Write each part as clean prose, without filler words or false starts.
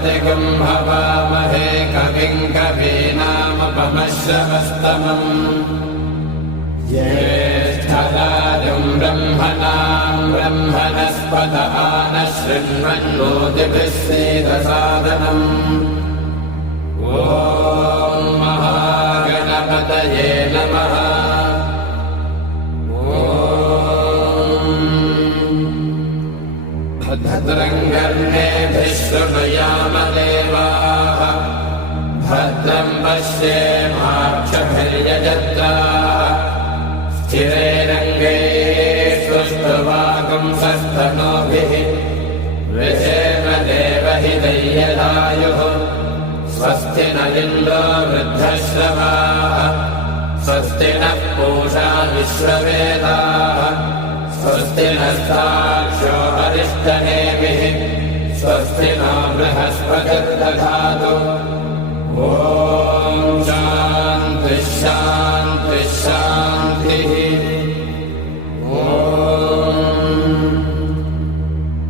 गणपतिगं हवामहे कविं कवीनामुपमश्रवस्तमम् ज्येष्ठराजं ब्रह्मणां ब्रह्मणस्पत नः शृण्वन्नोतिभिः सीदसादनम् ॐ महागणपतये नमः। भद्रं कर्णेभिः शृणुयाम देवाः भद्रं पश्येमाक्षभिर्यजत्राः स्थिरैरङ्गैस्तुष्ट्वागुंसस्तनूभिः विषेम देवहितैर्यदायुः स्वस्ति न इन्द्रो वृद्धश्रवाः स्वस्ति नः पूषा विश्ववेदाः स्वस्ति नस्ताक्षो अरिष्टनेमिः स्वस्ति नो बृहस्पतिर्दधातु। ॐ शान्तिः शान्तिः शान्तिः।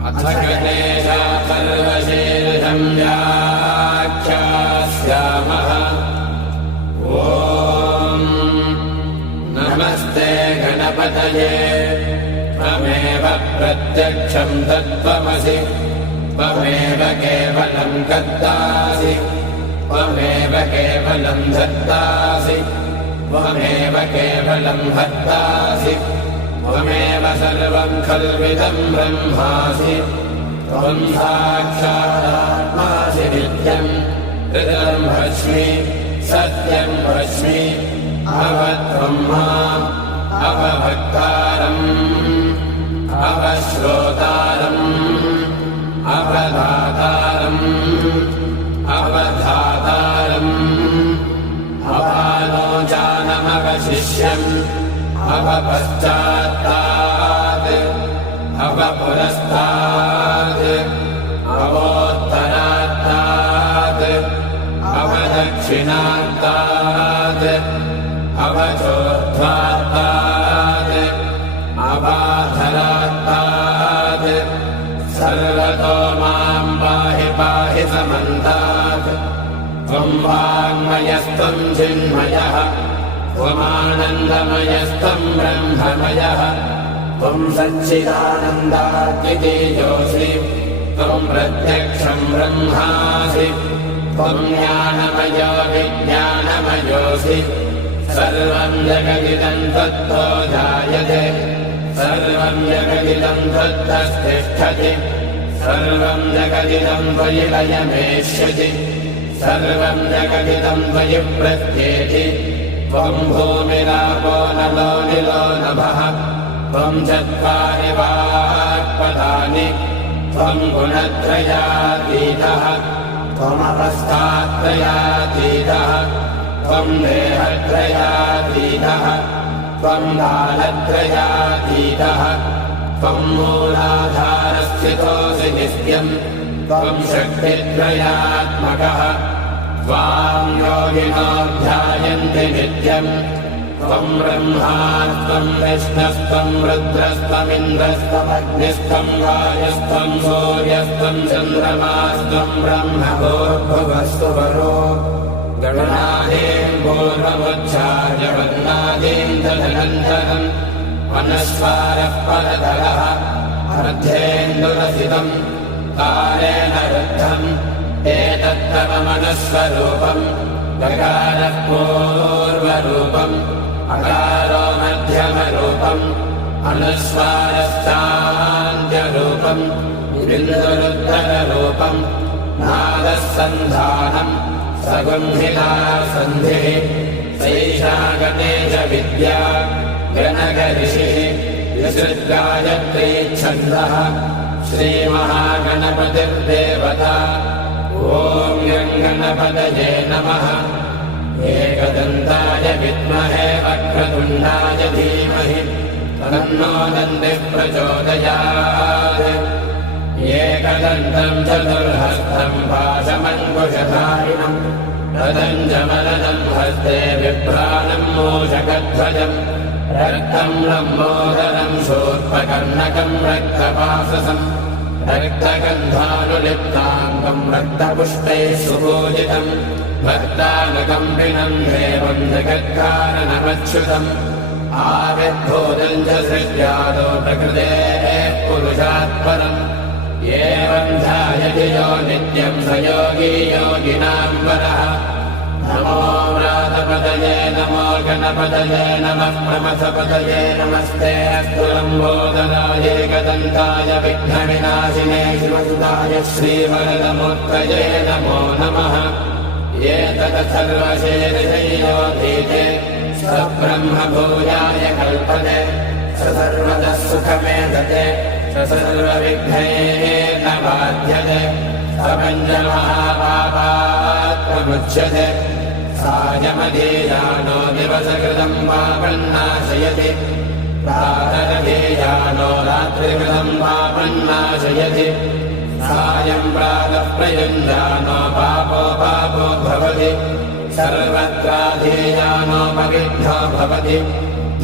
अथ गणेशाथर्वशीर्षं व्याख्यास्यामः। ॐ नमस्ते गणपतये त्वमेव प्रत्यक्षं तत्त्वमसि त्वमेव केवलं कर्तासि त्वमेव केवलं धर्तासि त्वमेव केवलं हर्तासि त्वमेव सर्वं खल्विदं ब्रह्मासि त्वं साक्षादात्मासि नित्यं हृदं भस्मि सत्यं भस्मि अवत्वं माम् अवभक्तारम् अवश्रोतारम् अवधातारम् अवधातारम् अवालोचानमवशिष्यम् अवपश्चात्तात् अवपुरस्तात् अवोत्तरात्तात् अवदक्षिणात्तात् अवचोर्ध्वात्तात् अवाधरात्तात् सर्वतो मां पाहि पाहि समन्तात् त्वं वाङ्मयस्त्वं चिन्मयः त्वमानन्दमयस्त्वं ब्रह्ममयः त्वं सच्चिदानन्दाद्वितीयोऽसि त्वं प्रत्यक्षं ब्रह्मासि त्वं ज्ञानमयो विज्ञानमयोऽसि सर्वं जगदिदं त्वत्तो जायते सर्वं जगदिदं त्वत्तस्तिष्ठति सर्वं जगदिदं त्वयि लयमेष्यति सर्वं जगदिदं त्वयि प्रत्येति त्वं भूमिरापो नलो निलो नभः त्वं चत्वारि वाक्पदानि त्वं गुणत्रयातीतः त्वमवस्थात्रयातीतः त्वं देहत्रयातीतः त्वं कालत्रयातीतः त्वं मूलाधारस्थितोऽसि नित्यं त्वं शक्तित्रयात्मकः त्वां योगिनो ध्यायन्ति नित्यं त्वं ब्रह्मा त्वं विष्णुस्त्वं रुद्रस्त्वमिन्द्रस्त्वमग्निस्त्वं वायुस्त्वं सूर्यस्त्वं चन्द्रमास्त्वं ब्रह्म भूर्भुवस्सुवरो गणादीं पूर्वमुच्चार्य वन्नादीं तदनन्तरम् मनस्वारः परतरः अर्धेन्दुरसितं कालेन रुद्धम् एतत्तव मनस्वरूपम् गकारः पूर्वरूपम् अकारो मध्यमरूपम् अनुस्वारश्चान्त्यरूपम् बिन्दुरुत्तररूपम् नादः सन्धानम् सगुंहिता सन्धिः सैषा गणेशविद्या गणकऋषिः विसृज्गायत्री छन्दः श्रीमहागणपतिर्देवता ॐ यं गणपतये नमः। एकदन्ताय विद्महे वक्रतुण्डाय धीमहि तन्नो दन्तिः प्रचोदयात्। एकदन्तं चतुर्हस्तं पाशमङ्कुशधारिणं तदञ्जमलनं हस्ते बिभ्राणं मूषकध्वजं रक्तं लम्बोदरं शूर्पकर्णकं रक्तपाशसं रक्तगन्धानुलिप्ताङ्गम् रक्तपुष्पैः सुपूजितम् भक्तानुकम्पिनम् देवम् जगत्कारणमच्युतम् आविर्भूतम् च सृज्यादो प्रकृतेः पुरुषात्परम् एवम् ध्यायति यो नित्यम् स योगी योगिनाम् वरः नमो व्रातपतये नमो गणपतये नमः प्रमथपतये नमस्ते अस्तु लम्बोदराय एकदन्ताय विघ्नविनाशिने श्रीमन्ताय श्रीवरदमूर्तये नमो नमः एतदथर्वशीर्षयोधीते स ब्रह्मभूयाय कल्पते स सर्वतः सुखमेधते स सर्वविघ्नैः न बाध्यते स पञ्चमहापापात् प्रमुच्यते सायमधीयानो दिवसकृतम् पापन्नाशयति प्रातरधीयानो रात्रिकृतम् पापन्नाशयति सायम् प्रातः प्रयुञ्जानो पापो पापो भवति सर्वत्राधीयानोपविद्धो भवति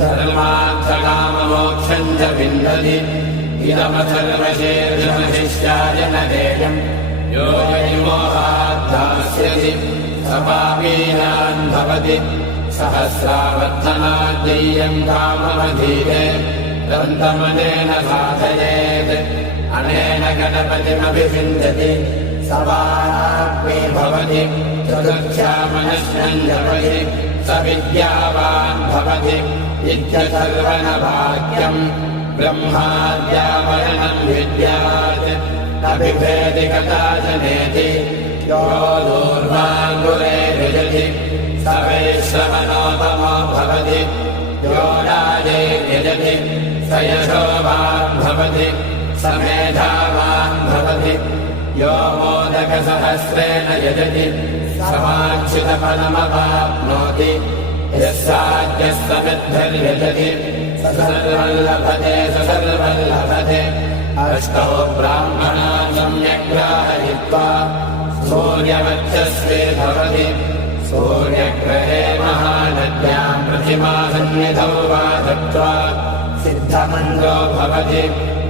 धर्मार्थकाममोक्षम् च विन्दति इदमसर्वशीर्षमशिष्याय न देयम् यो यैमोहात् दास्यति स पापीयान् भवति सहस्रावर्तनाद्येयम् काममधीते दन्तमनेन साधयेत् अनेन गणपतिमभिषिञ्चति स वाग्मी भवति चतुर्थ्यामनश्नम् जपति स विद्यावान् भवति इत्यथर्वणवाक्यम् ब्रह्माद्यावरणम् विद्यात् अभिभेति कदाचनेति यो दूर्वाङ्गुरे विजति स वैश्रवणोपमो भवति यो राजे यजति स यशोवान् भवति स मेधावान् भवति यो मोदकसहस्रेण यजति समाक्षितफलमवाप्नोति यः साध्यः समिद्धिर्यजति स सर्वम् लभते स सर्वम् लभते अष्टौ ब्राह्मणान् सम्यक् ग्राहयित्वा सूर्यवर्चस्वे भवति सूर्यग्रहे महानद्याम् प्रतिमासन्निधौ वा दत्त्वा सिद्धमन्त्रो भवति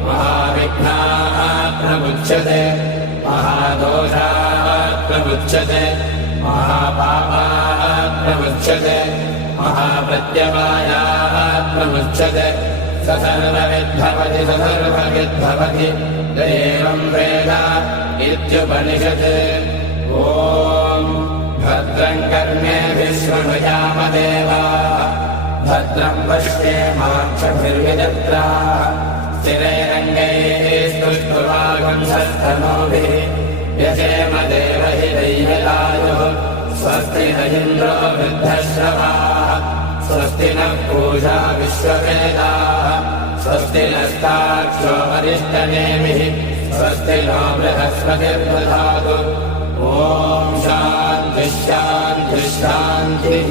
महाविघ्नाः प्रमुच्यते महादोषाः प्रमुच्यते महापापाः प्रमुच्यते महाप्रत्यवायाः प्रमुच्यते स सर्वविद्भवति स सर्वविद्भवति एवम् वेद इत्युपनिषत् ॐ भद्रम् कर्णेभिः शृणुयामदेवाः भद्रम् पश्येमाक्षभिर्विदत्राः स्थिरैरङ्गैः स्तुष्टुवागुंसस्तनूभिः यजेम देवहिदैर्यदायुः स्वस्ति न इन्द्रो वृद्धश्रवाः स्वस्ति नः पूषा विश्ववेदाः स्वस्ति नस्ताक्षो वरिष्ठनेमिः स्वस्ति नो बृहस्पतिर्दधातु ॐ शान्तिः शान्तिः शान्तिः।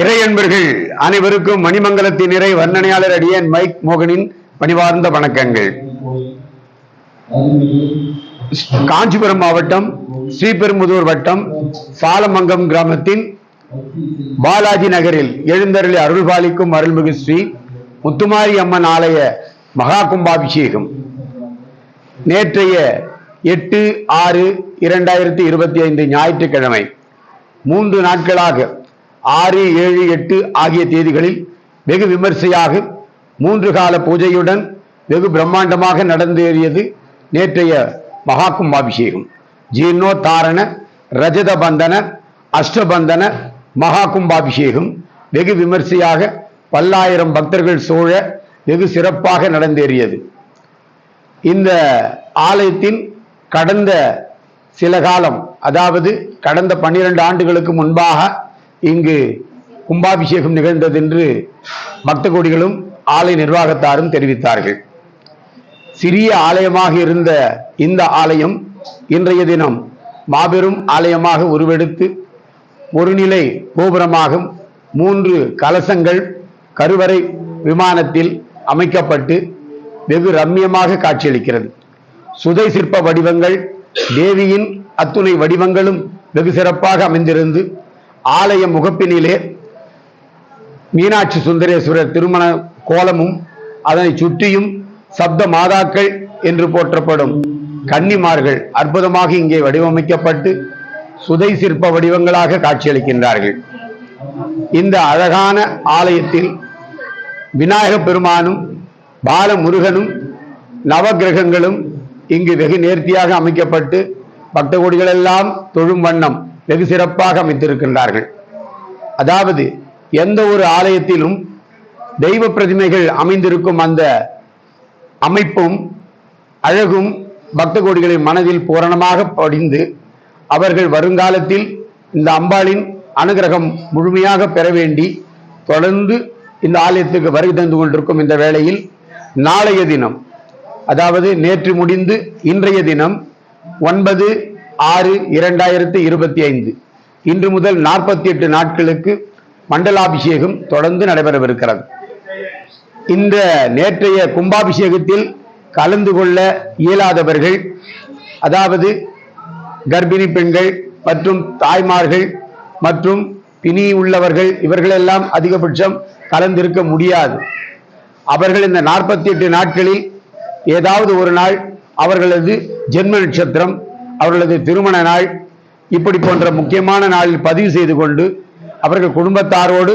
இறையன்பர்கள் அனைவருக்கும் மணிமங்கலத்தின் இறை வர்ணனையாளர் அடியேன் மைக் மோகனின் பணிவார்ந்த வணக்கங்கள். காஞ்சிபுரம் மாவட்டம் ஸ்ரீபெரும்புதூர் வட்டம் சாலமங்கம் கிராமத்தின் பாலாஜி நகரில் எழுந்தருளி அருள்பாலிக்கும் அருள்மிகு ஸ்ரீ முத்துமாரி அம்மன் ஆலய மகா கும்பாபிஷேகம் நேற்றைய 8/6/2025 ஞாயிற்றுக்கிழமை 3 நாட்களாக 6, 7, 8 ஆகிய தேதிகளில் வெகு விமர்சையாக 3 கால பூஜையுடன் வெகு பிரம்மாண்டமாக நடந்தேறியது நேற்றைய மகா கும்பாபிஷேகம். ஜீர்ணோத்தாரண, ரஜத பந்தன, அஷ்டபந்தன மகா கும்பாபிஷேகம் வெகு விமர்சையாக பல்லாயிரம் பக்தர்கள் சூழ வெகு சிறப்பாக நடந்தேறியது. இந்த ஆலயத்தின் கடந்த சில காலம், அதாவது கடந்த 12 ஆண்டுகளுக்கு முன்பாக இங்கு கும்பாபிஷேகம் நிகழ்ந்தது என்று பக்த கோடிகளும் ஆலய நிர்வாகத்தாரும் தெரிவித்தார்கள். சிறிய ஆலயமாக இருந்த இந்த ஆலயம் இன்றைய தினம் மாபெரும் ஆலயமாக உருவெடுத்து ஒரு நிலை கோபுரமாக 3 கலசங்கள் கருவறை விமானத்தில் அமைக்கப்பட்டு வெகு ரம்மியமாக காட்சியளிக்கிறது. சுதை சிற்ப வடிவங்கள், தேவியின் அத்துணை வடிவங்களும் வெகு சிறப்பாக அமைந்திருந்து ஆலய முகப்பினிலே மீனாட்சி சுந்தரேஸ்வரர் திருமண கோலமும் அதனை சுற்றியும் சப்த மாதாக்கள் என்று போற்றப்படும் கன்னிமார்கள் அற்புதமாக இங்கே வடிவமைக்கப்பட்டு சுதை சிற்ப வடிவங்களாக காட்சியளிக்கின்றார்கள். இந்த அழகான ஆலயத்தில் விநாயக பெருமானும் பாலமுருகனும் நவகிரகங்களும் இங்கு வெகு நேர்த்தியாக அமைக்கப்பட்டு பக்த கோடிகள் எல்லாம் தொழும் வண்ணம் வெகு சிறப்பாக அமைத்திருக்கின்றார்கள். அதாவது எந்த ஒரு ஆலயத்திலும் தெய்வ பிரதிமைகள் அமைந்திருக்கும் அந்த அமைப்பும் அழகும் பக்த கோடிகளின் மனதில் பூரணமாக படிந்து அவர்கள் வருங்காலத்தில் இந்த அம்பாளின் அனுகிரகம் முழுமையாக பெற வேண்டி தொடர்ந்து இந்த ஆலயத்துக்கு வருகை தந்து கொண்டிருக்கும் இந்த வேளையில் நாளைய தினம், அதாவது நேற்று முடிந்து இன்றைய தினம் 9/6/2025 இன்று முதல் 48 நாட்களுக்கு மண்டலாபிஷேகம் தொடர்ந்து நடைபெறவிருக்கிறது. இந்த நேற்றைய கும்பாபிஷேகத்தில் கலந்து கொள்ள இயலாதவர்கள், அதாவது கர்ப்பிணி பெண்கள் மற்றும் தாய்மார்கள் மற்றும் பிணி உள்ளவர்கள், இவர்களெல்லாம் அதிகபட்சம் கலந்திருக்க முடியாது. அவர்கள் இந்த 48 நாட்களில் ஏதாவது ஒரு நாள் அவர்களது ஜென்ம நட்சத்திரம், அவர்களது திருமண நாள், இப்படி போன்ற முக்கியமான நாளில் பதிவு செய்து கொண்டு அவர்கள் குடும்பத்தாரோடு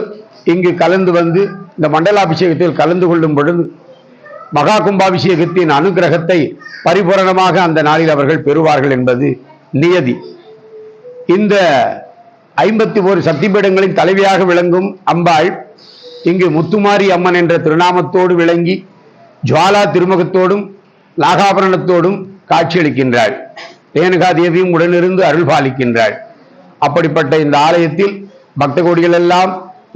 இங்கு கலந்து வந்து இந்த மண்டலாபிஷேகத்தில் கலந்து கொள்ளும் பொழுது மகா கும்பாபிஷேகத்தின் அனுகிரகத்தை பரிபூரணமாக அந்த நாளில் அவர்கள் பெறுவார்கள் என்பது நியதி. இந்த 51 சக்திபீடங்களின் தலைவியாக விளங்கும் அம்பாள் இங்கு முத்துமாரி அம்மன் என்ற திருநாமத்தோடு விளங்கி ஜுவாலா திருமுகத்தோடும் நாகாபரணத்தோடும் காட்சியளிக்கின்றாள். ரேணுகா தேவியும் உடனிருந்து அருள் பாலிக்கின்றாள். அப்படிப்பட்ட இந்த ஆலயத்தில் பக்த கோடிகள் எல்லாம்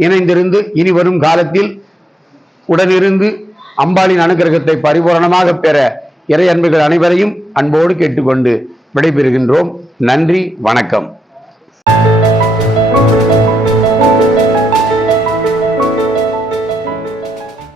இணைந்திருந்து இனி வரும் காலத்தில் உடனிருந்து அம்பாளின் அனுகிரகத்தை பரிபூரணமாக பெற இறை அன்பர்கள் அனைவரையும் அன்போடு கேட்டுக்கொண்டு விடைபெறுகின்றோம். நன்றி, வணக்கம்.